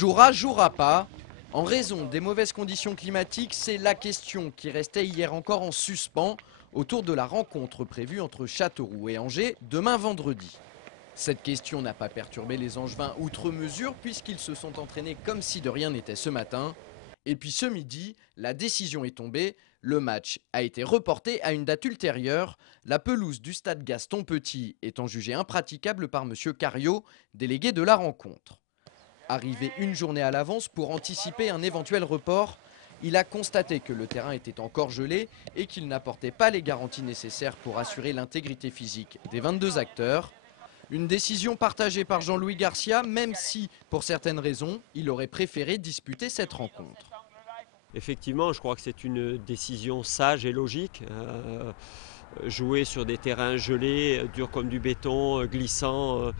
Jouera pas. En raison des mauvaises conditions climatiques, c'est la question qui restait hier encore en suspens autour de la rencontre prévue entre Châteauroux et Angers demain vendredi. Cette question n'a pas perturbé les Angevins outre mesure puisqu'ils se sont entraînés comme si de rien n'était ce matin. Et puis ce midi, la décision est tombée, le match a été reporté à une date ultérieure, la pelouse du stade Gaston Petit étant jugée impraticable par M. Cariot, délégué de la rencontre. Arrivé une journée à l'avance pour anticiper un éventuel report, il a constaté que le terrain était encore gelé et qu'il n'apportait pas les garanties nécessaires pour assurer l'intégrité physique des 22 acteurs. Une décision partagée par Jean-Louis Garcia, même si, pour certaines raisons, il aurait préféré disputer cette rencontre. Effectivement, je crois que c'est une décision sage et logique. Jouer sur des terrains gelés, durs comme du béton, glissants,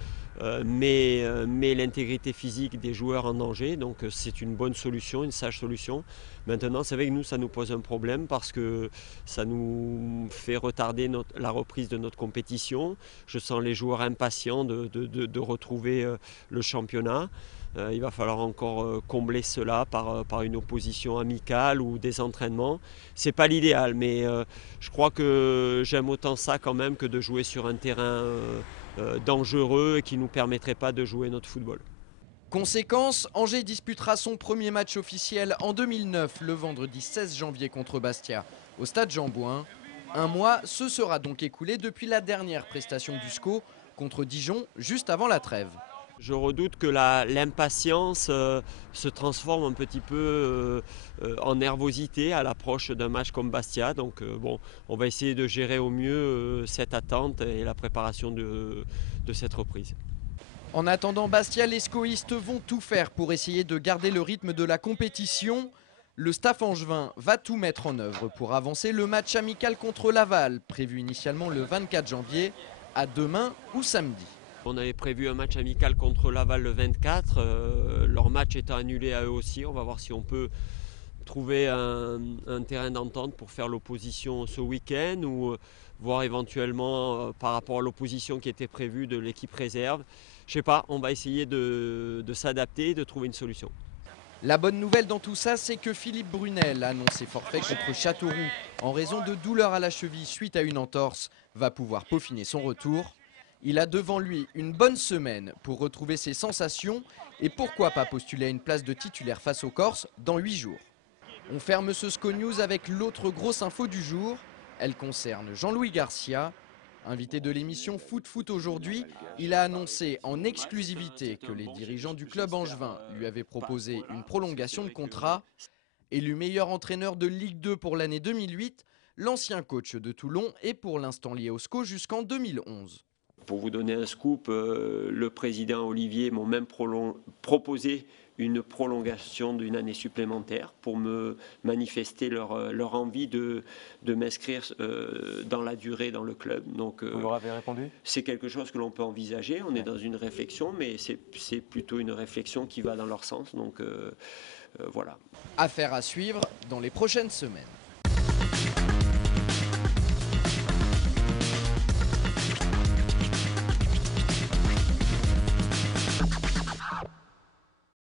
met l'intégrité physique des joueurs en danger. Donc c'est une bonne solution, une sage solution. Maintenant, c'est vrai que nous, ça nous pose un problème parce que ça nous fait retarder la reprise de notre compétition. Je sens les joueurs impatients de retrouver le championnat. Il va falloir encore combler cela par une opposition amicale ou des entraînements. C'est pas l'idéal, mais je crois que j'aime autant ça quand même que de jouer sur un terrain dangereux et qui ne nous permettrait pas de jouer notre football. Conséquence, Angers disputera son premier match officiel en 2009, le vendredi 16 janvier contre Bastia, au stade Jean-Bouin. Un mois se sera donc écoulé depuis la dernière prestation du SCO contre Dijon, juste avant la trêve. Je redoute que l'impatience se transforme un petit peu en nervosité à l'approche d'un match comme Bastia. Donc bon, on va essayer de gérer au mieux cette attente et la préparation de cette reprise. En attendant Bastia, les scoïstes vont tout faire pour essayer de garder le rythme de la compétition. Le staff angevin va tout mettre en œuvre pour avancer le match amical contre Laval, prévu initialement le 24 janvier, à demain ou samedi. On avait prévu un match amical contre Laval le 24, leur match étant annulé à eux aussi. On va voir si on peut trouver un terrain d'entente pour faire l'opposition ce week-end ou voir éventuellement par rapport à l'opposition qui était prévue de l'équipe réserve. Je sais pas, on va essayer de s'adapter et de trouver une solution. La bonne nouvelle dans tout ça, c'est que Philippe Brunel, annoncé forfait contre Châteauroux en raison de douleurs à la cheville suite à une entorse, va pouvoir peaufiner son retour. Il a devant lui une bonne semaine pour retrouver ses sensations et pourquoi pas postuler à une place de titulaire face aux Corses dans 8 jours. On ferme ce SCO News avec l'autre grosse info du jour. Elle concerne Jean-Louis Garcia. Invité de l'émission Foot Foot aujourd'hui, il a annoncé en exclusivité que les dirigeants du club angevin lui avaient proposé une prolongation de contrat. Élu meilleur entraîneur de Ligue 2 pour l'année 2008, l'ancien coach de Toulon est pour l'instant lié au SCO jusqu'en 2011. Pour vous donner un scoop, le président Olivier m'a même proposé une prolongation d'une année supplémentaire pour me manifester leur envie de m'inscrire dans la durée dans le club. Donc, vous leur avez répondu ? C'est quelque chose que l'on peut envisager. On est dans une réflexion, mais c'est plutôt une réflexion qui va dans leur sens. Donc voilà. Affaire à suivre dans les prochaines semaines.